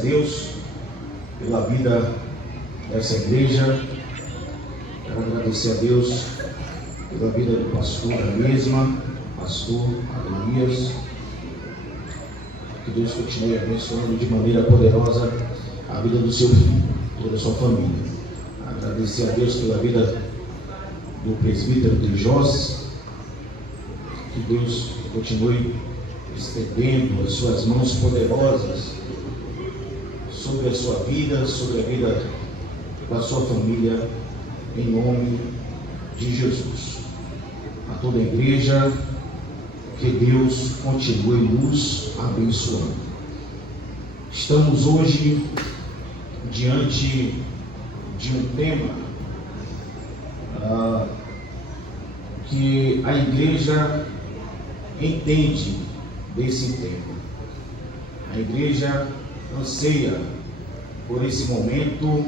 Deus pela vida dessa igreja. Quero agradecer a Deus pela vida do pastor da mesma, pastor Adonias. Que Deus continue abençoando de maneira poderosa a vida do seu filho, toda a sua família. Agradecer a Deus pela vida do presbítero de Jós. Que Deus continue estendendo as suas mãos poderosas sobre a sua vida, sobre a vida da sua família, em nome de Jesus. A toda a igreja, que Deus continue nos abençoando. Estamos hoje diante de um tema que a igreja entende desse tema. A igreja anseia por esse momento,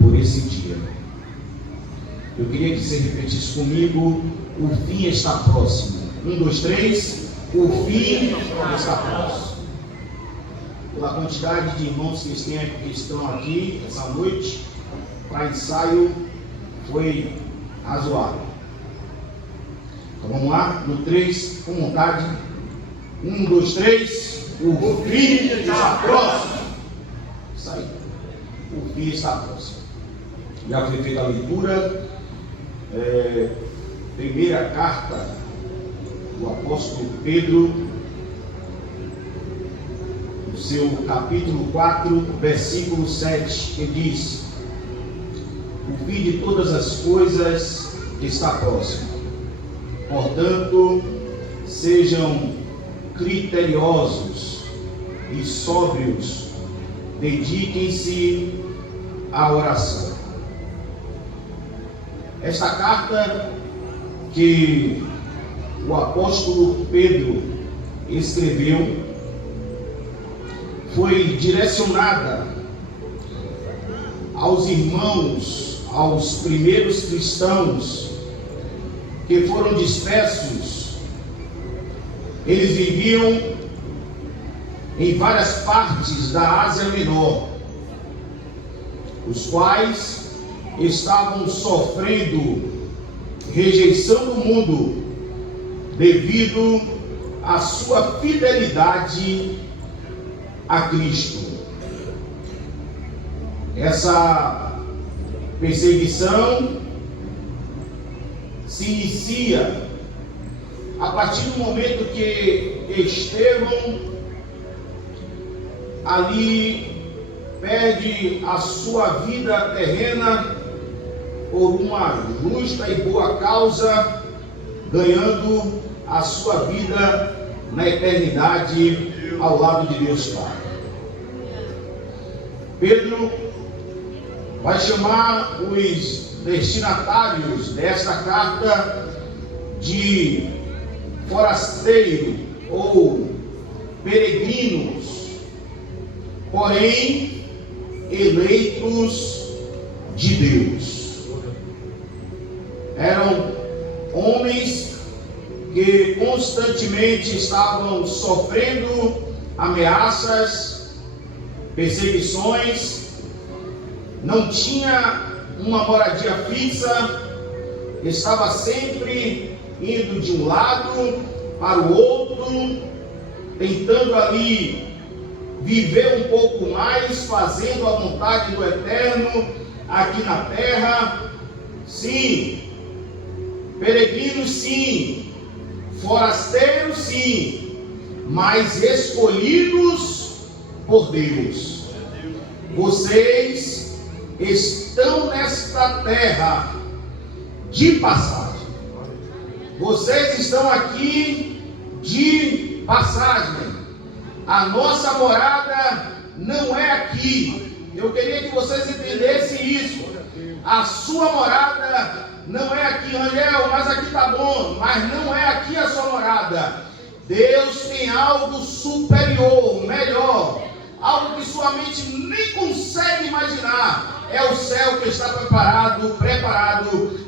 por esse dia. Eu queria que você repetisse comigo: o fim está próximo. 1, 2, 3. O fim está próximo. Pela quantidade de irmãos que estão aqui essa noite, para ensaio foi razoável. Então vamos lá, no 3, com vontade. 1, 2, 3. O fim está próximo. Isso aí. O fim está próximo. Já foi feita a leitura. Primeira carta do apóstolo Pedro, no seu capítulo 4, versículo 7, que diz: o fim de todas as coisas está próximo. Portanto, sejam criteriosos e sóbrios, dediquem-se à oração. Esta carta que o apóstolo Pedro escreveu foi direcionada aos irmãos, aos primeiros cristãos que foram dispersos. Eles viviam em várias partes da Ásia Menor, os quais estavam sofrendo rejeição do mundo devido à sua fidelidade a Cristo. Essa perseguição se inicia a partir do momento que Estevão ali perde a sua vida terrena por uma justa e boa causa, ganhando a sua vida na eternidade ao lado de Deus Pai. Pedro vai chamar os destinatários desta carta de forasteiro ou peregrinos, porém eleitos de Deus. Eram homens que constantemente estavam sofrendo ameaças, perseguições, não tinha uma moradia fixa, estava sempre indo de um lado para o outro, tentando ali viver um pouco mais, fazendo a vontade do Eterno aqui na terra. Sim, peregrinos sim, forasteiros sim, mas escolhidos por Deus. Vocês estão nesta terra de passagem. Vocês estão aqui de passagem. A nossa morada não é aqui. Eu queria que vocês entendessem isso. A sua morada não é aqui, Rangel, mas aqui tá bom. Mas não é aqui a sua morada. Deus tem algo superior, melhor, algo que sua mente nem consegue imaginar. É o céu que está preparado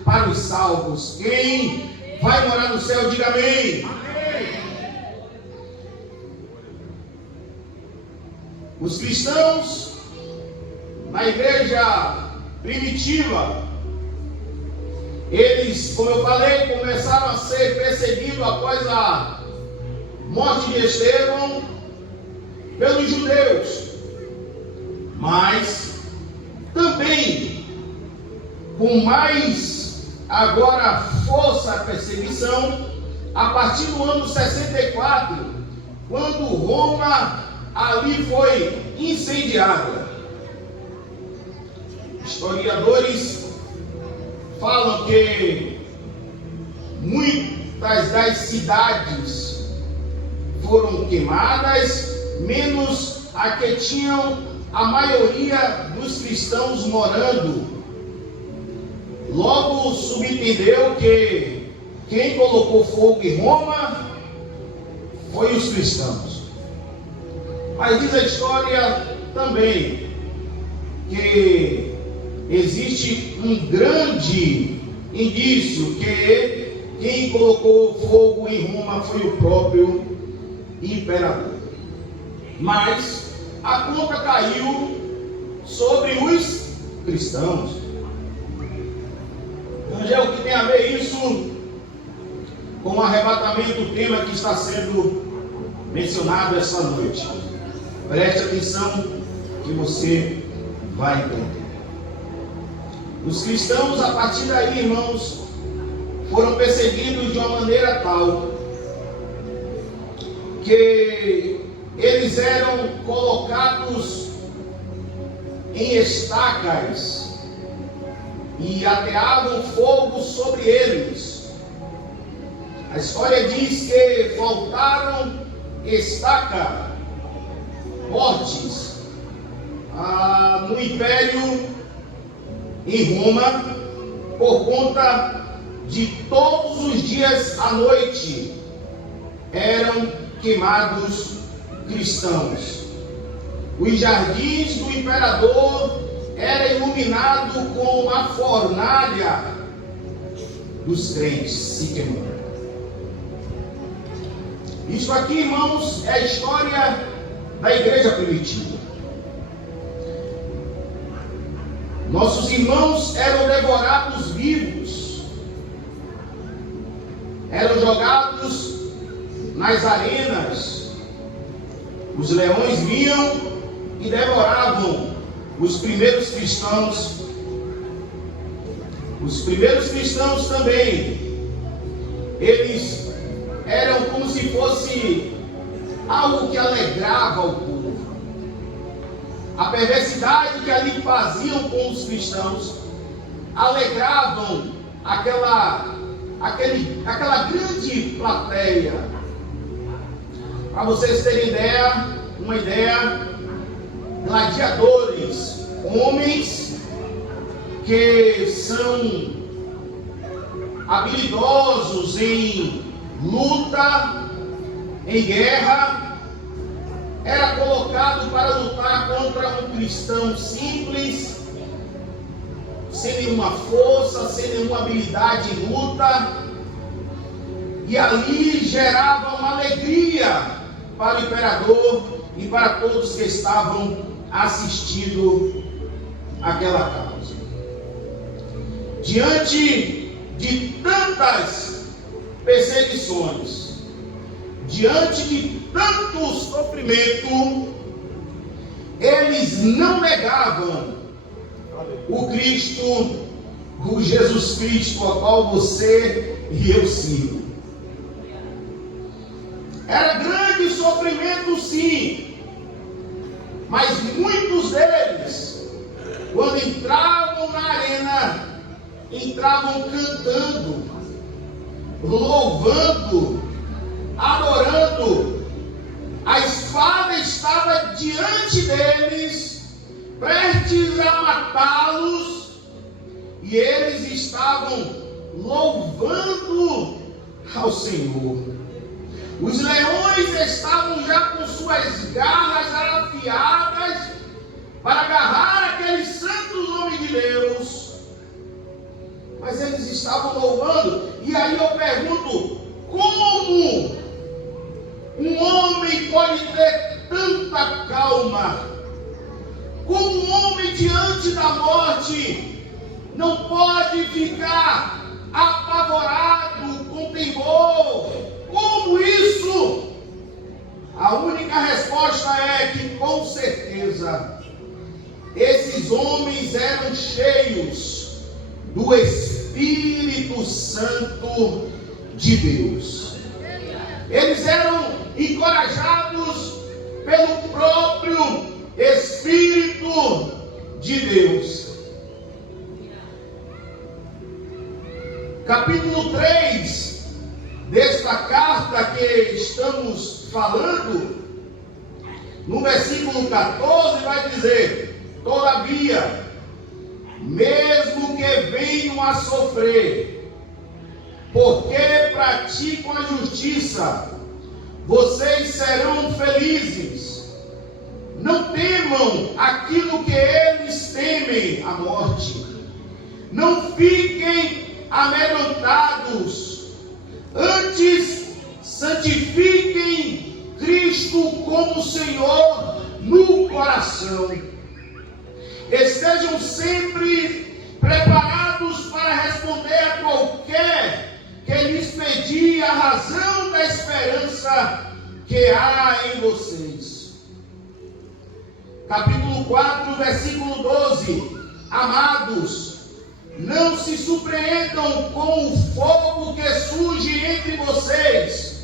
para os salvos. Quem vai morar no céu, diga amém. Amém. Os cristãos na igreja primitiva, eles, como eu falei, começaram a ser perseguidos após a morte de Estevão pelos judeus, mas também com mais agora força a perseguição a partir do ano 64, quando Roma ali foi incendiada. Historiadores falam que muitas das cidades foram queimadas, menos a que tinham a maioria dos cristãos morando. Logo subentendeu que quem colocou fogo em Roma foi os cristãos. Mas diz a história também que existe um grande indício que quem colocou fogo em Roma foi o próprio imperador. Mas a conta caiu sobre os cristãos. Angel, o que tem a ver isso com o arrebatamento, o tema que está sendo mencionado essa noite? Preste atenção que você vai entender. Os cristãos, a partir daí, irmãos, foram perseguidos de uma maneira tal que eles eram colocados em estacas e ateavam fogo sobre eles. A história diz que faltaram estaca, mortes no Império em Roma, por conta de todos os dias à noite eram queimados cristãos. Os jardins do imperador eram iluminados com a fornalha dos crentes se queimando. Isso aqui, irmãos, é a história da igreja primitiva. Nossos irmãos eram devorados vivos, eram jogados nas arenas. Os leões vinham e devoravam os primeiros cristãos. Os primeiros cristãos também, eles eram como se fosse algo que alegrava o povo. A perversidade que ali faziam com os cristãos alegravam aquela grande plateia. Para vocês terem uma ideia, gladiadores, homens que são habilidosos em luta, em guerra, era colocado para lutar contra um cristão simples, sem nenhuma força, sem nenhuma habilidade em luta, e ali gerava uma alegria para o imperador e para todos que estavam assistindo aquela causa. Diante de tantas perseguições, diante de tanto sofrimento, eles não negavam o Cristo, o Jesus Cristo, a qual você e eu sigo. Era grande sofrimento, sim, mas muitos deles, quando entravam na arena, entravam cantando, louvando, adorando. A espada estava diante deles, prestes a matá-los, e eles estavam louvando ao Senhor. Os leões estavam já com suas garras afiadas para agarrar aquele santo nome de Deus, mas eles estavam louvando. E aí eu pergunto, como um homem pode ter tanta calma diante da morte não pode ficar apavorado, com temor. Como isso? A única resposta é que, com certeza, esses homens eram cheios do Espírito Santo de Deus. Eles eram encorajados pelo próprio Espírito de Deus. Capítulo 3 desta carta que estamos falando, no versículo 14, vai dizer: todavia, mesmo que venham a sofrer, porque praticam a justiça, vocês serão felizes. Não temam aquilo que eles temem, a morte. Não fiquem amedrontados. Antes, santifiquem Cristo como Senhor no coração. Estejam sempre preparados para responder a qualquer que lhes pedir a razão da esperança que há em vocês. Capítulo 4, versículo 12. Amados, não se surpreendam com o fogo que surge entre vocês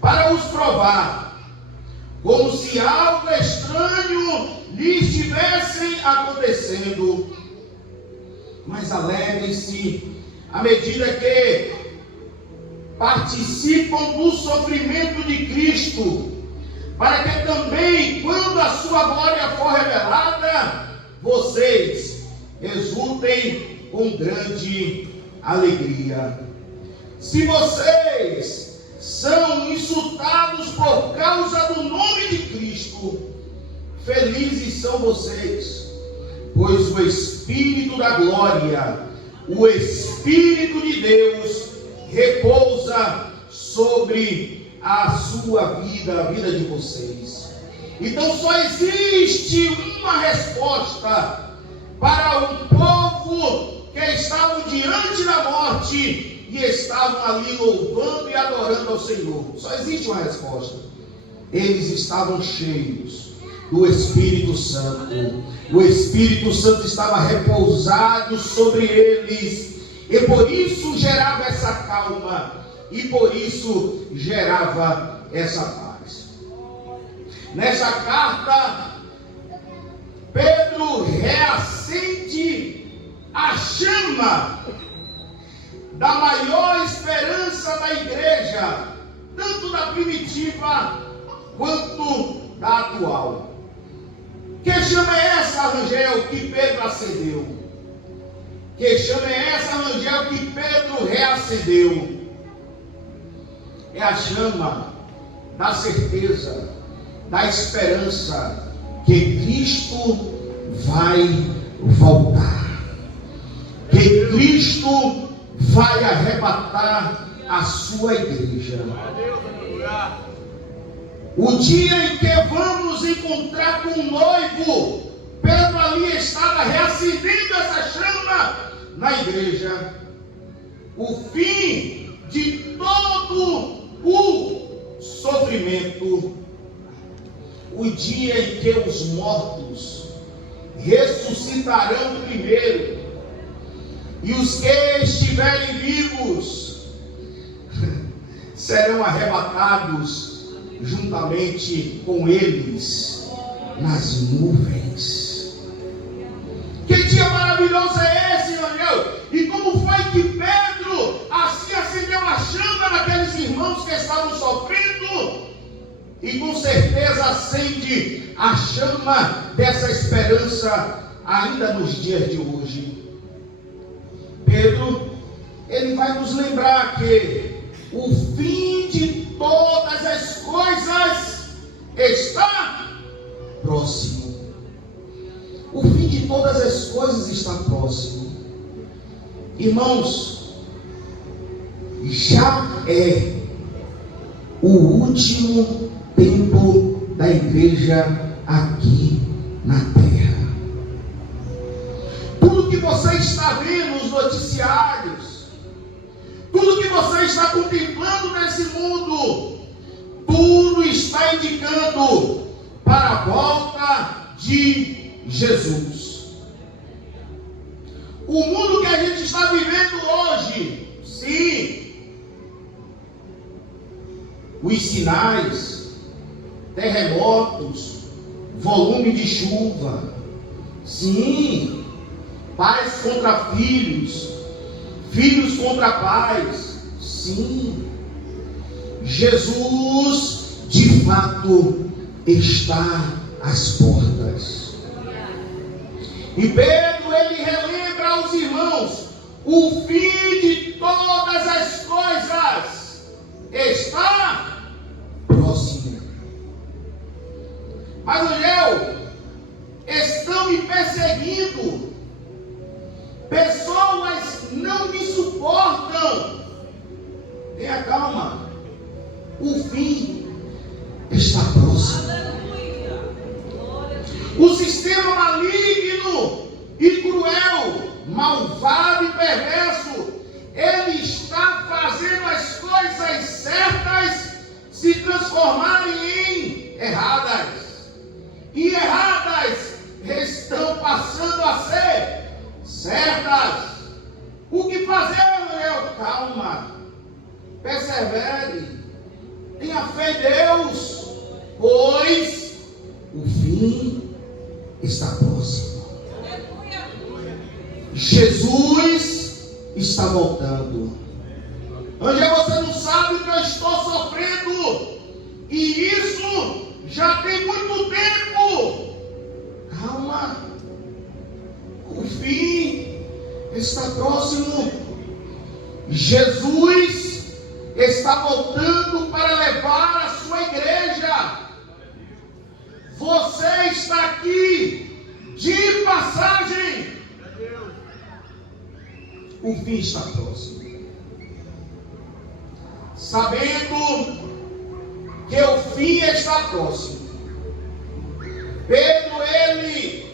para os provar, como se algo estranho lhes estivesse acontecendo. Mas alegrem-se à medida que participam do sofrimento de Cristo, para que também, quando a sua glória for revelada, vocês exultem com grande alegria. Se vocês são insultados por causa do nome de Cristo, felizes são vocês, pois o Espírito da glória, o Espírito de Deus, repousa sobre a sua vida, a vida de vocês. Então só existe uma resposta para um povo que estavam diante da morte e estavam ali louvando e adorando ao Senhor. Só existe uma resposta: eles estavam cheios do Espírito Santo. O Espírito Santo estava repousado sobre eles, e por isso gerava essa calma, e por isso gerava essa paz. Nessa carta, Pedro reacende a chama da maior esperança da igreja, tanto da primitiva quanto da atual. Que chama é essa, Rangel, que Pedro acendeu? Que chama é essa, Rangel, que Pedro reacendeu? É a chama da certeza, da esperança que Cristo vai voltar, que Cristo vai arrebatar a sua igreja. O dia em que vamos encontrar com o noivo, Pedro ali estava reacendendo essa chama na igreja. O fim de todo o sofrimento, o dia em que os mortos ressuscitarão primeiro, e os que estiverem vivos serão arrebatados juntamente com eles nas nuvens. Que dia maravilhoso é esse, Daniel? E como foi que Pedro assim acendeu a chama naqueles irmãos que estavam sofrendo? E com certeza acende a chama dessa esperança ainda nos dias de hoje. Pedro, ele vai nos lembrar que o fim de todas as coisas está próximo. O fim de todas as coisas está próximo. Irmãos, já é o último tempo da igreja aqui na terra. você está vendo nos noticiários, tudo que você está contemplando nesse mundo, tudo está indicando para a volta de Jesus. O mundo que a gente está vivendo hoje, sim, os sinais, terremotos, volume de chuva, sim, pais contra filhos, filhos contra pais, sim, Jesus de fato está às portas. E Pedro, ele relembra aos irmãos: o fim de todas as coisas está próximo. Mas Uriel, estão me perseguindo, pessoas não me suportam. Tenha calma, o fim está próximo. O sistema maligno e cruel, malvado e perverso, ele está fazendo as coisas certas se transformarem em erradas, e erradas estão passando a ser certas. O que fazer, Uriel? Calma, persevere, tenha fé em Deus, pois o fim está próximo. Jesus está voltando. Angel, você não sabe o que eu estou sofrendo, e isso já tem muito tempo. Calma, o fim está próximo. Jesus está voltando para levar a sua igreja. Você está aqui de passagem. O fim está próximo. Sabendo que o fim está próximo, Pedro, ele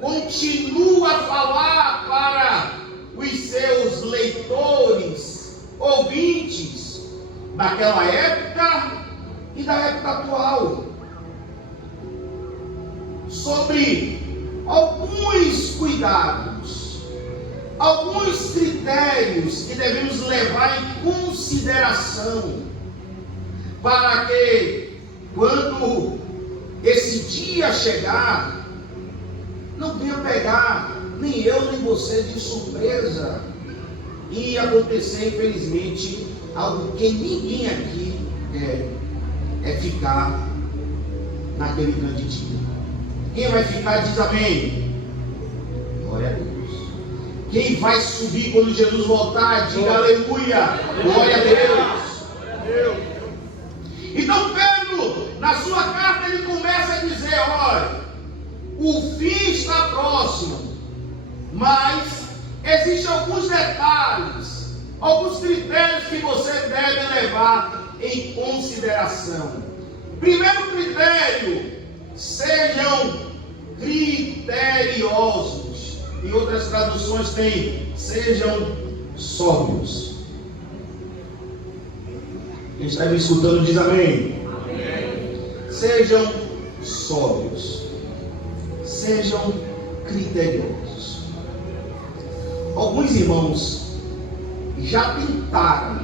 continua a falar para os seus leitores, ouvintes, daquela época e da época atual, sobre alguns cuidados, alguns critérios que devemos levar em consideração para que, quando esse dia chegar, não venha pegar nem eu nem você de surpresa e acontecer, infelizmente, algo que ninguém aqui é ficar naquele grande dia. Quem vai ficar diz amém. Glória a Deus. Quem vai subir quando Jesus voltar, diga aleluia. Glória a Deus. Então Pedro, na sua carta, ele começa a dizer: olha, o fim está próximo, mas existem alguns detalhes, alguns critérios que você deve levar em consideração. Primeiro critério: sejam criteriosos. Em outras traduções tem: sejam sóbrios. Quem está me escutando diz amém. Amém. Sejam sóbrios, sejam criteriosos. Alguns irmãos já tentaram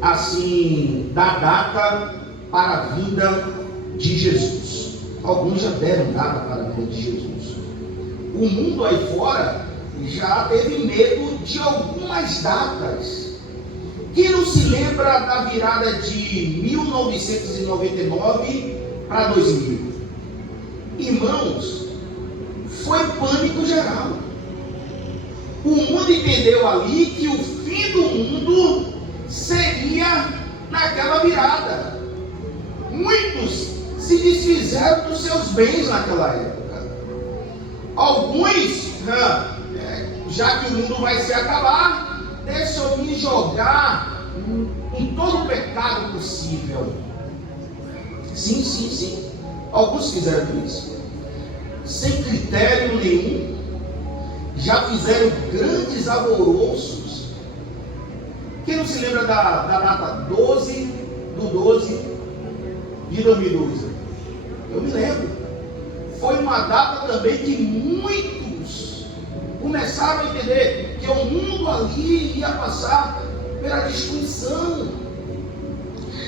assim dar data para a vinda de Jesus. Alguns já deram data para a vinda de Jesus. O mundo aí fora já teve medo de algumas datas. Quem não se lembra da virada de 1999 para 2000? Irmãos, foi pânico geral. O mundo entendeu ali que o fim do mundo seria naquela virada. Muitos se desfizeram dos seus bens naquela época. Alguns, já que o mundo vai se acabar, deixa eu me jogar em todo o pecado possível. Sim. Alguns fizeram isso, sem critério nenhum, já fizeram grandes alvoroços. Quem não se lembra da data 12/12 de 2012? Eu me lembro. Foi uma data também que muitos começaram a entender que o mundo ali ia passar pela destruição.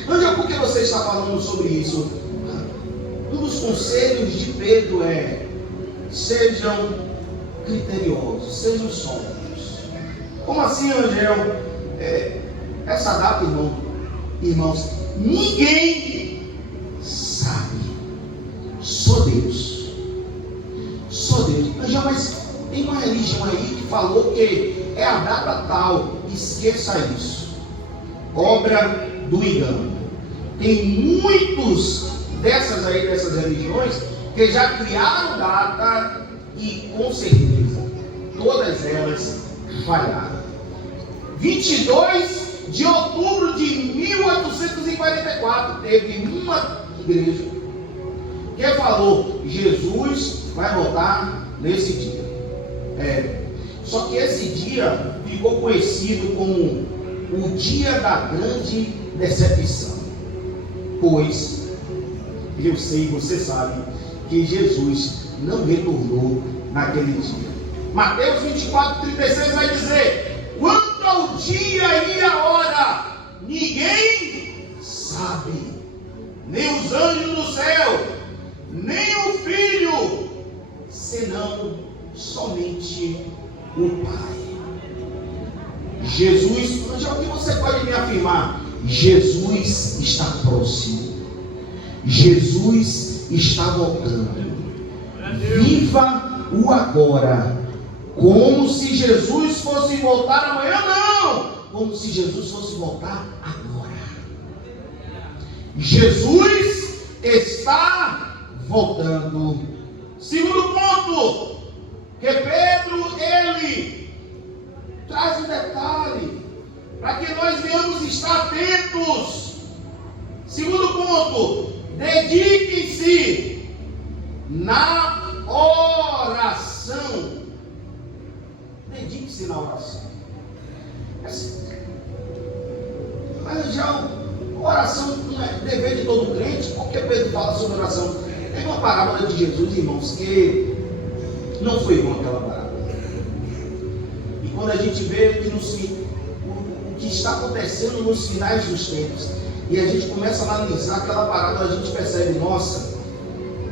Angel, por que você está falando sobre isso? Um dos conselhos de Pedro é: sejam criteriosos, sejam sóbrios. Como assim, Angel? Essa data, irmãos, ninguém sabe, só Deus. Só Deus. Angel, mas tem uma religião aí que falou que é a data tal. Esqueça isso. Obra do engano. Tem muitos dessas religiões que já criaram data e com certeza todas elas falharam. 22 de outubro de 1844 teve uma igreja que falou: Jesus vai voltar nesse dia. Só que esse dia ficou conhecido como o dia da grande decepção, pois eu sei, você sabe, que Jesus não retornou naquele dia. Mateus 24:36 vai dizer: quanto ao dia e a hora, ninguém sabe, nem os anjos do céu, nem o Filho, senão somente o Pai. Jesus, onde é que você pode me afirmar? Jesus está próximo. Jesus está voltando. Viva o agora, como se Jesus fosse voltar amanhã, não, como se Jesus fosse voltar agora. Jesus está voltando. Segundo ponto, que Pedro, ele traz um detalhe, para que nós venhamos estar atentos. Segundo ponto, dediquem-se na oração. Dedique-se na oração. Mas já oração não é dever de todo crente. Porque Pedro fala sobre oração? Tem uma parábola de Jesus, irmãos, que não foi bom aquela parábola. E quando a gente vê o que está acontecendo nos finais dos tempos, e a gente começa a analisar aquela parábola, a gente percebe: nossa,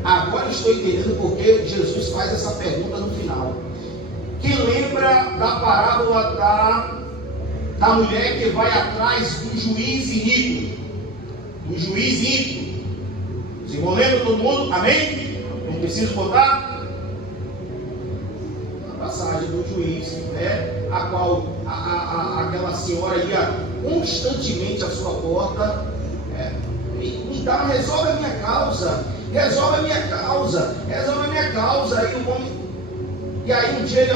agora estou entendendo porque Jesus faz essa pergunta no final. Quem lembra da parábola da mulher que vai atrás do juiz iníquo? Do juiz ímpio. Vocês vão lembrar todo mundo? Amém? Não preciso contar? A passagem do juiz, a qual aquela senhora ia constantemente à sua porta, resolve a minha causa, resolve a minha causa, resolve a minha causa. E aí um dia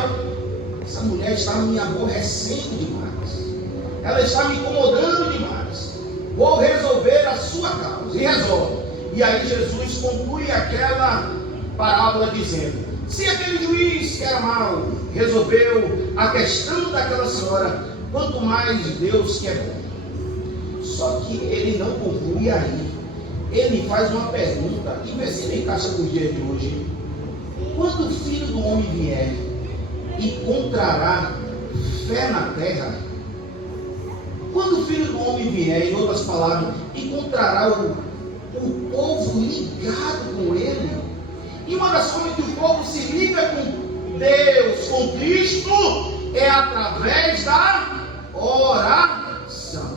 essa mulher está me aborrecendo demais, ela está me incomodando demais, vou resolver a sua causa. E resolve. E aí Jesus conclui aquela parábola dizendo: se aquele juiz que era mau resolveu a questão daquela senhora, quanto mais Deus que é bom. Só que ele não conclui aí. Ele faz uma pergunta, e vê se ele encaixa com o dia de hoje. Quando o Filho do Homem vier, encontrará fé na terra? Quando o Filho do Homem vier, em outras palavras, encontrará o povo ligado com ele? E uma das formas que o povo se liga com Deus, com Cristo, é através da oração.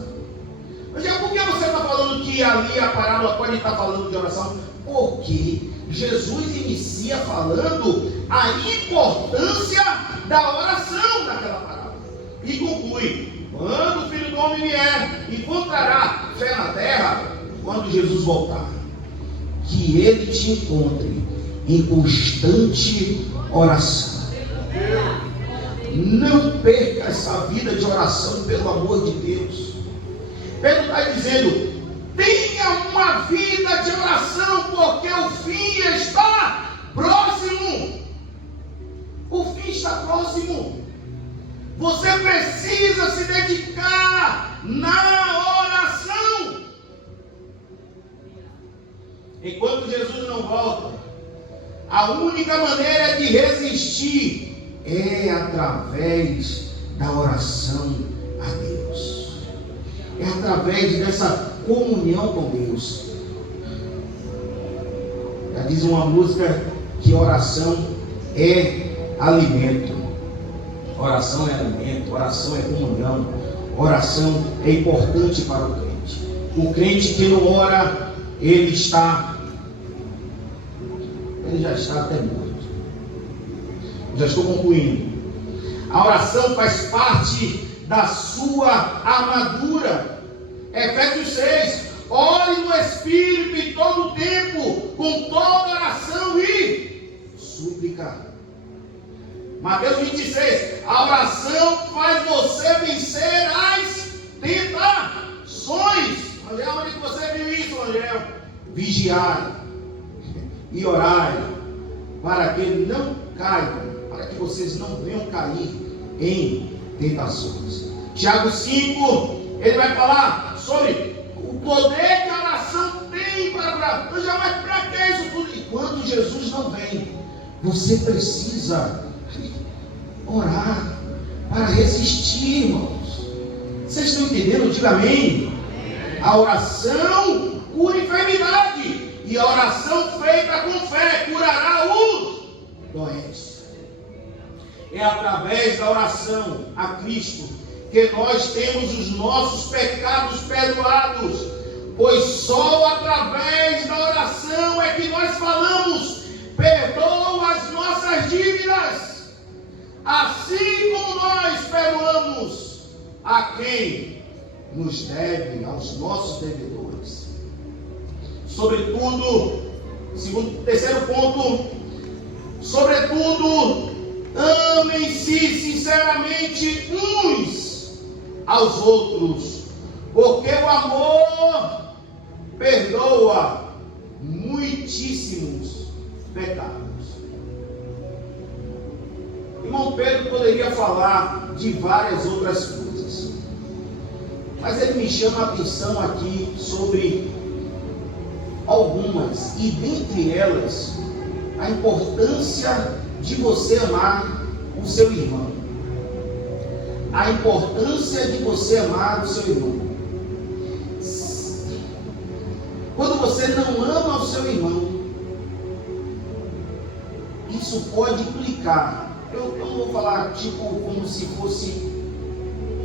Mas já por que você está falando que ali a parábola pode estar falando de oração? Porque Jesus inicia falando a importância da oração naquela parábola. E conclui: quando o Filho do Homem vier, encontrará fé na terra? Quando Jesus voltar, que ele te encontre em constante oração. Não perca essa vida de oração, pelo amor de Deus. Pedro está dizendo: tenha uma vida de oração, porque o fim está próximo. O fim está próximo. Você precisa se dedicar na oração. Enquanto Jesus não volta, a única maneira de resistir é através da oração a Deus. É através dessa comunhão com Deus. Já diz uma música que oração é alimento. Oração é alimento, oração é comunhão, oração é importante para o crente. O crente que não ora, ele já está até morto. Já estou concluindo. A oração faz parte da sua armadura. Efésios 6. Ore no Espírito em todo o tempo, com toda oração e súplica. Mateus 26. A oração faz você vencer as tentações. Angel, onde que você viu isso, Angel? Vigiai e orai, para que não caiam, para que vocês não venham cair em tentações. Tiago 5, ele vai falar sobre o poder que a oração tem para orar. Mas para que isso tudo? E quando Jesus não vem, você precisa orar para resistir, irmãos. Vocês estão entendendo? Diga amém. A oração cura enfermidade. E a oração feita com fé curará os doentes. É através da oração a Cristo que nós temos os nossos pecados perdoados. Pois só através da oração é que nós falamos: perdoa as nossas dívidas, assim como nós perdoamos a quem nos deve, aos nossos devedores. Sobretudo, terceiro ponto, sobretudo, amem-se sinceramente uns aos outros, porque o amor perdoa muitíssimos pecados. Irmão Pedro poderia falar de várias outras coisas, mas ele me chama a atenção aqui sobre algumas, e dentre elas, a importância de você amar o seu irmão. A importância de você amar o seu irmão. Quando você não ama o seu irmão, isso pode implicar. Eu não vou falar tipo como se fosse,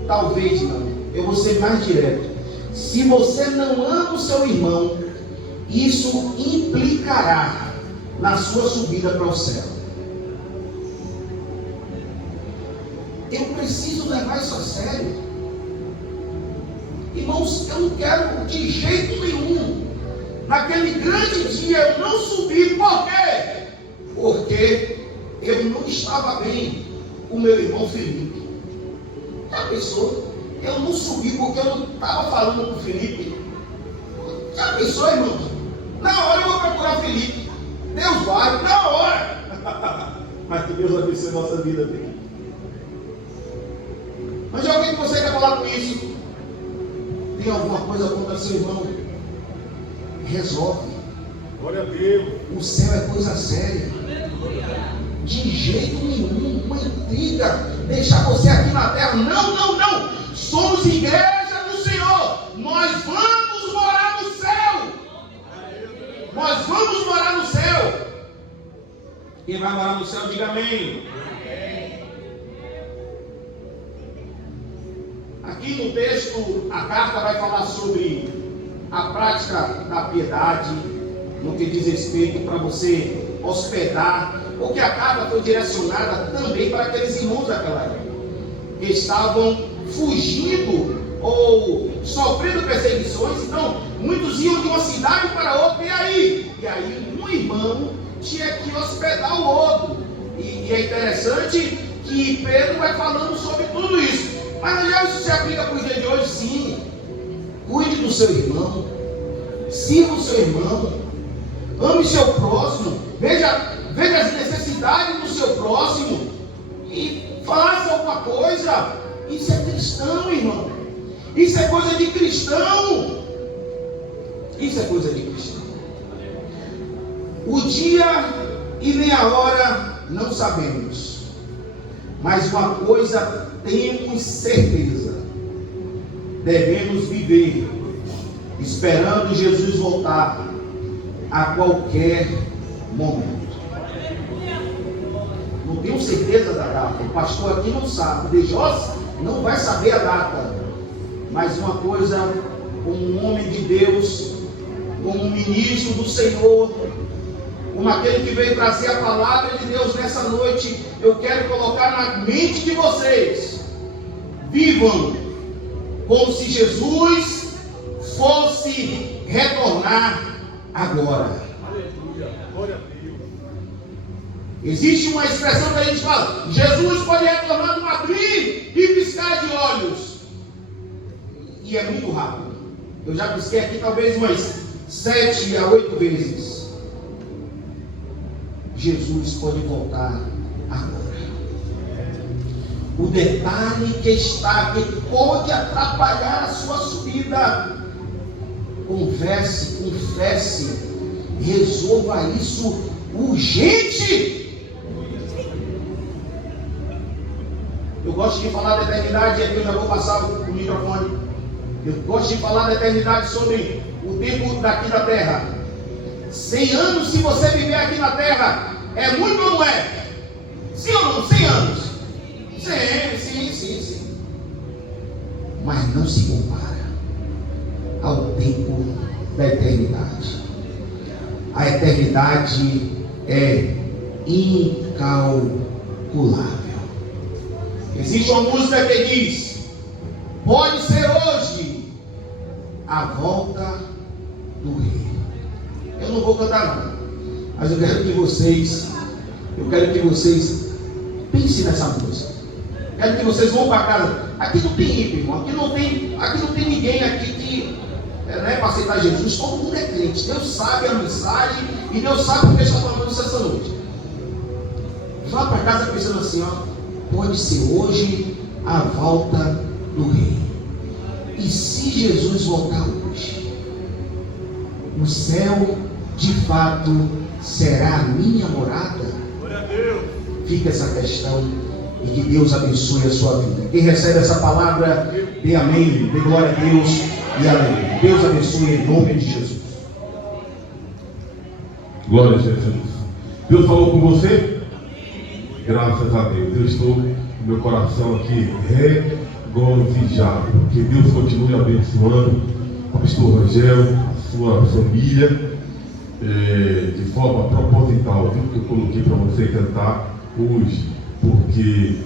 talvez não. Eu vou ser mais direto. Se você não ama o seu irmão, isso implicará na sua subida para o céu. Eu preciso levar isso a sério. Irmãos, eu não quero de jeito nenhum, naquele grande dia, eu não subi. Por quê? Porque eu não estava bem com o meu irmão Felipe. Já pensou? Eu não subi porque eu não estava falando com o Felipe. Já pensou, irmão? Na hora eu vou procurar o Felipe. Deus vai, na hora. Mas que Deus abençoe a nossa vida, bem. Mas alguém que você quer falar com isso? Tem alguma coisa contra seu irmão? Resolve. Glória a Deus. O céu é coisa séria. De jeito nenhum, uma intriga, deixar você aqui na terra. Não, não, não. Somos igreja do Senhor. Nós vamos morar no céu. Nós vamos morar no céu. Quem vai morar no céu, diga amém. Aqui no texto, a carta vai falar sobre a prática da piedade, no que diz respeito para você hospedar, porque a carta foi direcionada também para aqueles irmãos daquela época, que estavam fugindo ou sofrendo perseguições. Então, muitos iam de uma cidade para outra, e aí um irmão tinha que hospedar o outro. E é interessante que Pedro vai falando sobre tudo isso. Mas isso se aplica para os dias de hoje, sim. Cuide do seu irmão, sirva o seu irmão, ame o seu próximo, veja as necessidades do seu próximo. e faça alguma coisa. Isso é cristão, irmão. Isso é coisa de cristão. Isso é coisa de cristão. O dia e nem a hora não sabemos, mas uma coisa temos certeza: devemos viver esperando Jesus voltar a qualquer momento. Não tenho certeza da data, o pastor aqui não sabe, o Dejoss não vai saber a data, mas uma coisa, como um homem de Deus, como um ministro do Senhor, como aquele que veio trazer a palavra de Deus nessa noite, eu quero colocar na mente de vocês: vivam como se Jesus fosse retornar agora. Aleluia, glória a Deus. Existe uma expressão que a gente fala: Jesus pode retornar num abrir e piscar de olhos. E é muito rápido. Eu já pisquei aqui talvez umas 7 a 8 vezes. Jesus pode voltar agora. O detalhe que está aqui pode atrapalhar a sua subida. Converse, confesse, resolva isso urgente. Eu gosto de falar da eternidade, aqui eu já vou passar o microfone. Eu gosto de falar da eternidade sobre o tempo daqui da terra. 100 anos, se você viver aqui na terra, é muito ou não é? Sim ou não? 100 anos. Sim. Mas não se compara ao tempo da eternidade. A eternidade é incalculável. Existe uma música que diz: pode ser hoje a volta do rei. Eu não vou cantar não, mas eu quero que vocês pensem nessa música. Quero que vocês vão para casa. Aqui não tem ímpio, irmão. Aqui não tem ninguém aqui que para aceitar Jesus. Todo mundo é crente. Deus sabe a mensagem e Deus sabe o que está falando essa noite. Vá para casa pensando assim, ó: pode ser hoje a volta do rei. E se Jesus voltar hoje, o céu de fato será a minha morada? Glória a Deus. Fica essa questão, e que Deus abençoe a sua vida. Quem recebe essa palavra, dê amém, dê glória a Deus e amém. Deus abençoe em nome de Jesus. Glória a Jesus. Deus falou com você? Graças a Deus. Eu estou com meu coração aqui regozijado, porque Deus continue abençoando o pastor Rangel, a sua família, de forma proposital, viu, que eu coloquei para você cantar hoje, porque